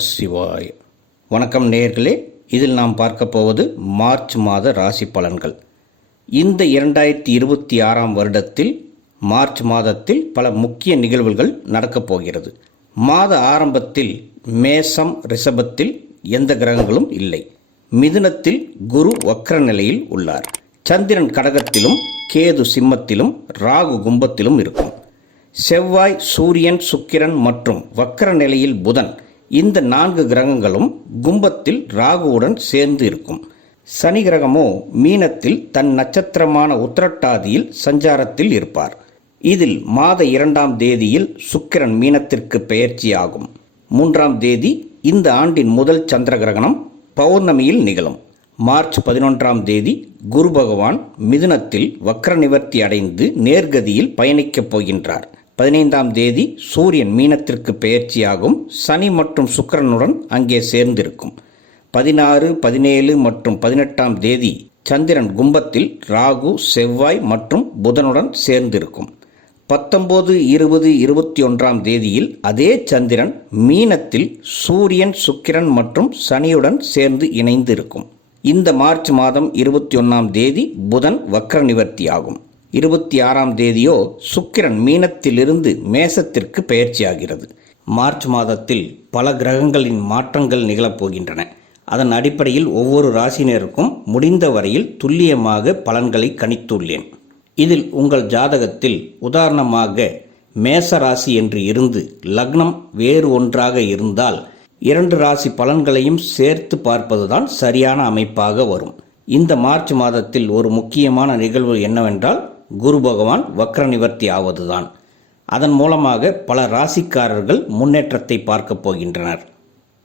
சிவாய் வணக்கம் நேர்களே இதில் நாம் பார்க்க போவது மார்ச் மாத ராசி பலன்கள். இந்த இரண்டாயிரத்தி இருபத்தி ஆறாம் வருடத்தில் மார்ச் மாதத்தில் பல முக்கிய நிகழ்வுகள் நடக்கப் போகிறது. மாத ஆரம்பத்தில் மேசம் ரிஷபத்தில் எந்த கிரகங்களும் இல்லை. மிதுனத்தில் குரு வக்ர நிலையில் உள்ளார். சந்திரன் கடகத்திலும் கேது சிம்மத்திலும் ராகு கும்பத்திலும் இருக்கும். செவ்வாய் சூரியன் சுக்கிரன் மற்றும் வக்கர நிலையில் புதன் இந்த நான்கு கிரகங்களும் கும்பத்தில் ராகுவுடன் சேர்ந்து இருக்கும். சனி கிரகமோ மீனத்தில் தன் நட்சத்திரமான உத்திரட்டாதியில் சஞ்சாரத்தில் இருப்பார். இதில் மாத இரண்டாம் தேதியில் சுக்கிரன் மீனத்திற்கு பெயர்ச்சியாகும். மூன்றாம் தேதி இந்த ஆண்டின் முதல் சந்திர கிரகணம் பௌர்ணமியில் நிகழும். மார்ச் பதினொன்றாம் தேதி குரு பகவான் மிதுனத்தில் வக்ர நிவர்த்தி அடைந்து நேர்கதியில் பயணிக்கப் போகின்றார். பதினைந்தாம் தேதி சூரியன் மீனத்திற்கு பெயர்ச்சியாகும். சனி மற்றும் சுக்கிரனுடன் அங்கே சேர்ந்திருக்கும். பதினாறு பதினேழு மற்றும் பதினெட்டாம் தேதி சந்திரன் கும்பத்தில் ராகு செவ்வாய் மற்றும் புதனுடன் சேர்ந்திருக்கும். பத்தொம்போது இருபது இருபத்தி ஒன்றாம் தேதியில் அதே சந்திரன் மீனத்தில் சூரியன் சுக்கிரன் மற்றும் சனியுடன் சேர்ந்து இணைந்து இருக்கும் இந்த மார்ச் மாதம் இருபத்தி ஒன்றாம் தேதி புதன் வக்ர நிவர்த்தி ஆகும் இருபத்தி ஆறாம் தேதியோ சுக்கிரன் மீனத்திலிருந்து மேசத்திற்கு பயிற்சியாகிறது மார்ச் மாதத்தில் பல கிரகங்களின் மாற்றங்கள் நிகழப்போகின்றன. அதன் அடிப்படையில் ஒவ்வொரு ராசினருக்கும் முடிந்த வரையில் துல்லியமாக பலன்களை கணித்துள்ளேன். இதில் உங்கள் ஜாதகத்தில் உதாரணமாக மேச ராசி என்று இருந்து லக்னம் வேறு ஒன்றாக இருந்தால் இரண்டு ராசி பலன்களையும் சேர்த்து பார்ப்பதுதான் சரியான அமைப்பாக வரும். இந்த மார்ச் மாதத்தில் ஒரு முக்கியமான நிகழ்வு என்னவென்றால் குரு பகவான் வக்ர நிவர்த்தி ஆவதுதான். அதன் மூலமாக பல ராசிக்காரர்கள் முன்னேற்றத்தை பார்க்கப் போகின்றனர்.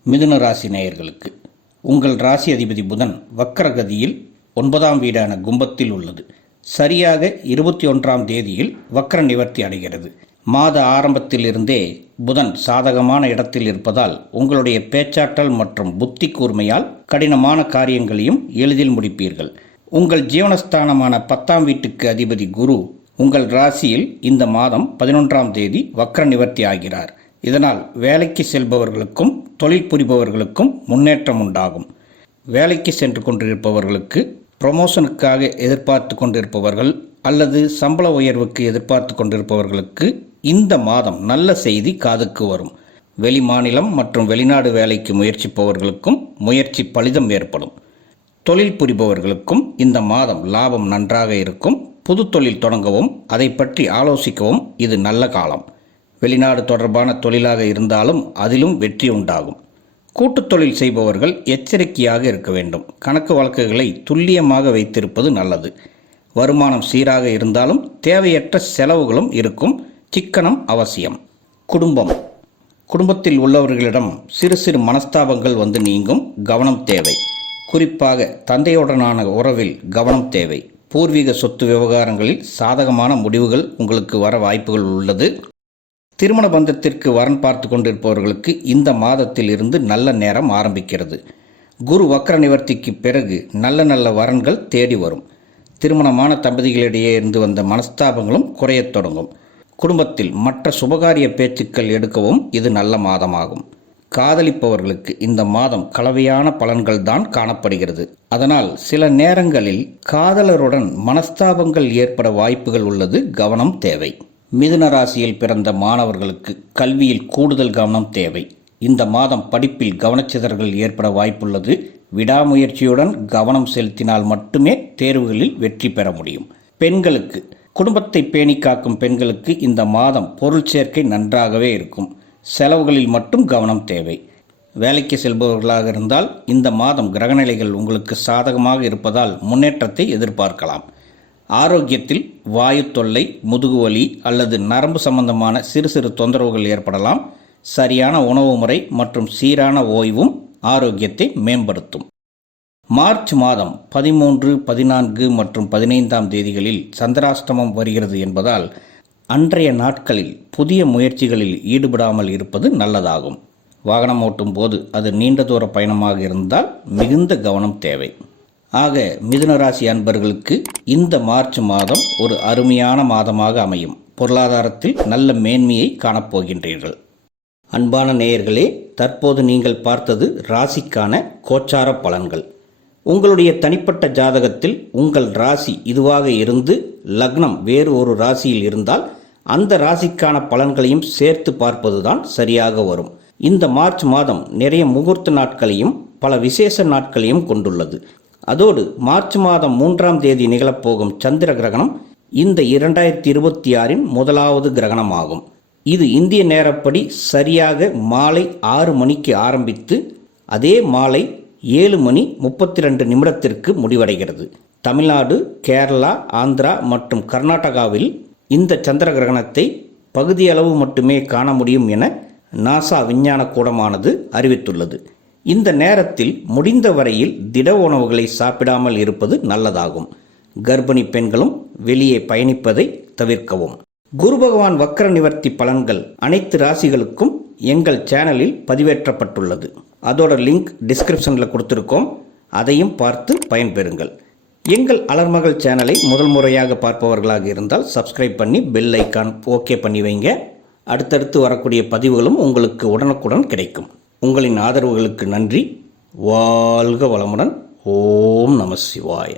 மிதுன ராசி நேயர்களுக்கு உங்கள் ராசி அதிபதி புதன் வக்ரகதியில் ஒன்பதாம் வீடான கும்பத்தில் உள்ளது. சரியாக இருபத்தி ஒன்றாம் தேதியில் வக்ர நிவர்த்தி அடைகிறது. மாத ஆரம்பத்திலிருந்தே புதன் சாதகமான இடத்தில் இருப்பதால் உங்களுடைய பேச்சாற்றல் மற்றும் புத்தி கூர்மையால் கடினமான காரியங்களையும் எளிதில் முடிப்பீர்கள். உங்கள் ஜீவனஸ்தானமான பத்தாம் வீட்டுக்கு அதிபதி குரு உங்கள் ராசியில் இந்த மாதம் பதினொன்றாம் தேதி வக்ர நிவர்த்தி ஆகிறார். இதனால் வேலைக்கு செல்பவர்களுக்கும் தொழில் புரிபவர்களுக்கும் முன்னேற்றம் உண்டாகும். வேலைக்கு சென்று கொண்டிருப்பவர்களுக்கு ப்ரொமோஷனுக்காக எதிர்பார்த்து கொண்டிருப்பவர்கள் அல்லது சம்பள உயர்வுக்கு எதிர்பார்த்து கொண்டிருப்பவர்களுக்கு இந்த மாதம் நல்ல செய்தி காதுக்கு வரும். வெளி மாநிலம் மற்றும் வெளிநாடு வேலைக்கு முயற்சிப்பவர்களுக்கும் முயற்சி பலிதம் ஏற்படும். தொழில் புரிபவர்களுக்கும் இந்த மாதம் லாபம் நன்றாக இருக்கும். புது தொழில் தொடங்கவும் அதை பற்றி ஆலோசிக்கவும் இது நல்ல காலம். வெளிநாடு தொடர்பான தொழிலாக இருந்தாலும் அதிலும் வெற்றி உண்டாகும். கூட்டுத் தொழில் செய்பவர்கள் எச்சரிக்கையாக இருக்க வேண்டும். கணக்கு வழக்குகளை துல்லியமாக வைத்திருப்பது நல்லது. வருமானம் சீராக இருந்தாலும் தேவையற்ற செலவுகளும் இருக்கும். சிக்கனம் அவசியம். குடும்பம். குடும்பத்தில் உள்ளவர்களிடம் சிறு சிறு மனஸ்தாபங்கள் வந்து நீங்கும். கவனம் தேவை. குறிப்பாக தந்தையுடனான உறவில் கவனம் தேவை. பூர்வீக சொத்து விவகாரங்களில் சாதகமான முடிவுகள் உங்களுக்கு வர வாய்ப்புகள் உள்ளது. திருமண பந்தத்திற்கு வரன் பார்த்து கொண்டிருப்பவர்களுக்கு இந்த மாதத்தில் இருந்து நல்ல நேரம் ஆரம்பிக்கிறது. குரு வக்ர நிவர்த்திக்கு பிறகு நல்ல நல்ல வரன்கள் தேடி வரும். திருமணமான தம்பதிகளிடையே இருந்து வந்த மனஸ்தாபங்களும் குறையத் தொடங்கும். குடும்பத்தில் மற்ற சுபகாரிய பேச்சுக்கள் எடுக்கவும் இது நல்ல மாதமாகும். காதலிப்பவர்களுக்கு இந்த மாதம் கலவையான பலன்கள் தான் காணப்படுகிறது. அதனால் சில நேரங்களில் காதலருடன் மனஸ்தாபங்கள் ஏற்பட வாய்ப்புகள் உள்ளது கவனம் தேவை. மிதுன ராசியில் பிறந்த மாணவர்களுக்கு கல்வியில் கூடுதல் கவனம் தேவை. இந்த மாதம் படிப்பில் கவனச்சிதறல்கள் ஏற்பட வாய்ப்புள்ளது. விடாமுயற்சியுடன் கவனம் செலுத்தினால் மட்டுமே தேர்வுகளில் வெற்றி பெற முடியும். பெண்களுக்கு குடும்பத்தை பேணி காக்கும் பெண்களுக்கு இந்த மாதம் பொருள் சேர்க்கை நன்றாகவே இருக்கும். செலவுகளில் மட்டும் கவனம் தேவை. வேலைக்கு செல்பவர்களாக இருந்தால் இந்த மாதம் கிரகநிலைகள் உங்களுக்கு சாதகமாக இருப்பதால் முன்னேற்றத்தை எதிர்பார்க்கலாம். ஆரோக்கியத்தில் வாயு தொல்லை முதுகுவலி அல்லது நரம்பு சம்பந்தமான சிறு சிறு தொந்தரவுகள் ஏற்படலாம். சரியான உணவு முறை மற்றும் சீரான ஓய்வும் ஆரோக்கியத்தை மேம்படுத்தும். மார்ச் மாதம் பதிமூன்று பதினான்கு மற்றும் பதினைந்தாம் தேதிகளில் சந்திராஷ்டமம் வருகிறது என்பதால் அன்றைய நாட்களில் புதிய முயற்சிகளில் ஈடுபடாமல் இருப்பது நல்லதாகும். வாகனம் ஓட்டும் போது அது நீண்ட தூர பயணமாக இருந்தால் மிகுந்த கவனம் தேவை. ஆக மிதுன ராசி அன்பர்களுக்கு இந்த மார்ச் மாதம் ஒரு அருமையான மாதமாக அமையும். பொருளாதாரத்தில் நல்ல மேன்மையை காணப்போகின்றீர்கள். அன்பான நேயர்களே தற்போது நீங்கள் பார்த்தது ராசிக்கான கோச்சார பலன்கள். உங்களுடைய தனிப்பட்ட ஜாதகத்தில் உங்கள் ராசி இதுவாக இருந்து லக்னம் வேறு ஒரு ராசியில் இருந்தால் அந்த ராசிக்கான பலன்களையும் சேர்த்து பார்ப்பதுதான் சரியாக வரும். இந்த மார்ச் மாதம் நிறைய முகூர்த்த நாட்களையும் பல விசேஷ நாட்களையும் கொண்டுள்ளது. அதோடு மார்ச் மாதம் மூன்றாம் தேதி நிகழப்போகும் சந்திர கிரகணம் இந்த இரண்டாயிரத்தி இருபத்தி ஆறின் முதலாவது கிரகணமாகும். இது இந்திய நேரப்படி சரியாக மாலை ஆறு மணிக்கு ஆரம்பித்து அதே மாலை ஏழு மணி முப்பத்தி ரெண்டு நிமிடத்திற்கு முடிவடைகிறது. தமிழ்நாடு கேரளா ஆந்திரா மற்றும் கர்நாடகாவில் இந்த சந்திர கிரகணத்தை பகுதியளவு மட்டுமே காண முடியும் என நாசா விஞ்ஞான கூடமானது அறிவித்துள்ளது. இந்த நேரத்தில் முடிந்த வரையில் திட உணவுகளை சாப்பிடாமல் இருப்பது நல்லதாகும். கர்ப்பிணி பெண்களும் வெளியே பயணிப்பதை தவிர்க்கவும். குரு பகவான் வக்கர நிவர்த்தி பலன்கள் அனைத்து ராசிகளுக்கும் எங்கள் சேனலில் பதிவேற்றப்பட்டுள்ளது. அதோட லிங்க் டிஸ்கிரிப்ஷனில் கொடுத்துருக்கோம். அதையும் பார்த்து பயன்பெறுங்கள். எங்கள் அலர்மகள் சேனலை முதல் முறையாக பார்ப்பவர்களாக இருந்தால் சப்ஸ்கிரைப் பண்ணி பெல் ஐக்கான் ஓகே பண்ணி வைங்க. அடுத்தடுத்து வரக்கூடிய பதிவுகளும் உங்களுக்கு உடனுக்குடன் கிடைக்கும். உங்களின் ஆதரவுகளுக்கு நன்றி. வாழ்க வளமுடன். ஓம் நம சிவாய.